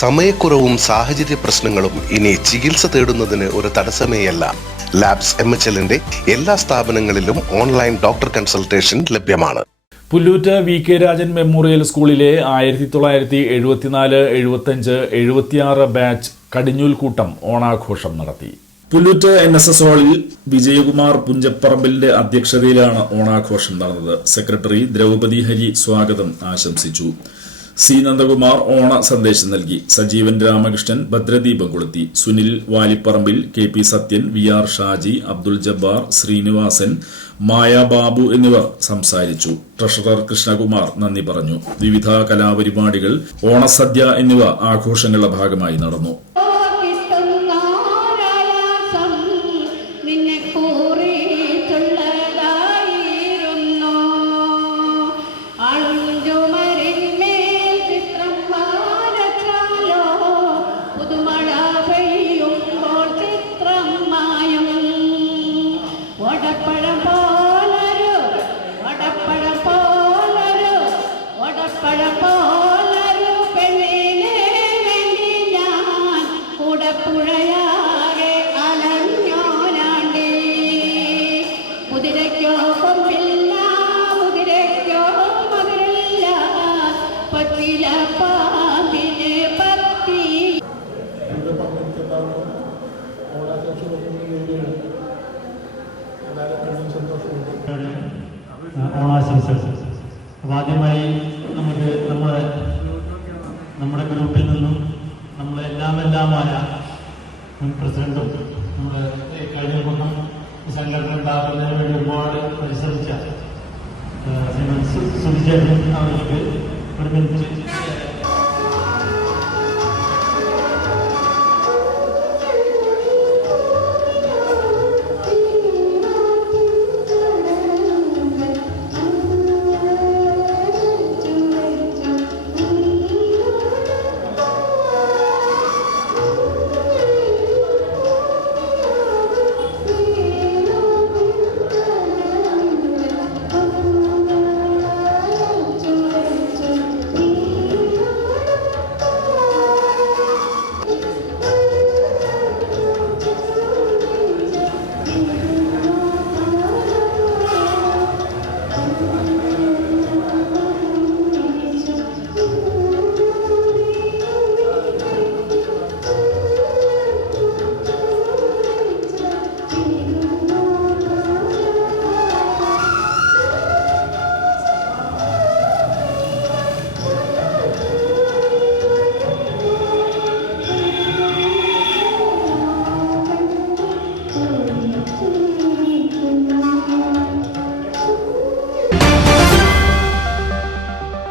സമയക്കുറവും സാഹചര്യ പ്രശ്നങ്ങളും ഇനി ചികിത്സ തേടുന്നതിന് ഒരു തടസ്സമേയല്ല. ലാബ്സ് MHLന്റെ എല്ലാ സ്ഥാപനങ്ങളിലും ഓൺലൈൻ ഡോക്ടർ കൺസൾട്ടേഷൻ ലഭ്യമാണ്. പുല്ലൂറ്റ് VK രാജൻ മെമ്മോറിയൽ സ്കൂളിലെ 1974, 75, 76 ബാച്ച് കടിഞ്ഞൂൽ കൂട്ടം ഓണാഘോഷം നടത്തി. പുല്ലൂറ്റ് NSS ഹാളിൽ വിജയകുമാർ പുഞ്ചപ്പറമ്പിലിന്റെ അധ്യക്ഷതയിലാണ് ഓണാഘോഷം നടന്നത്. സെക്രട്ടറി ദ്രൗപദി ഹരി സ്വാഗതം ആശംസിച്ചു. C. നന്ദകുമാർ ഓണ സന്ദേശം നൽകി. സജീവൻ രാമകൃഷ്ണൻ ഭദ്രദീപം കൊളുത്തി. സുനിൽ വാലിപ്പറമ്പിൽ, KP സത്യൻ, VR ഷാജി, അബ്ദുൽ ജബ്ബാർ, ശ്രീനിവാസൻ, മായ ബാബു എന്നിവർ സംസാരിച്ചു. ട്രഷറർ കൃഷ്ണകുമാർ നന്ദി പറഞ്ഞു. വിവിധ കലാപരിപാടികൾ, ഓണസദ്യ എന്നിവ ആഘോഷങ്ങളുടെ ഭാഗമായി നടന്നു. ഓണാശംസകൾ. ആദ്യമായി നമ്മുടെ ഗ്രൂപ്പിൽ നിന്നും എല്ലാമായ പ്രസിഡന്റും നമ്മുടെ കഴിഞ്ഞ കൊല്ലം സംഘടന ഉണ്ടാകുന്നതിന് വേണ്ടി ഒരുപാട് പരിശ്രമിച്ച സുധിചേട്ടൻ അവർക്ക്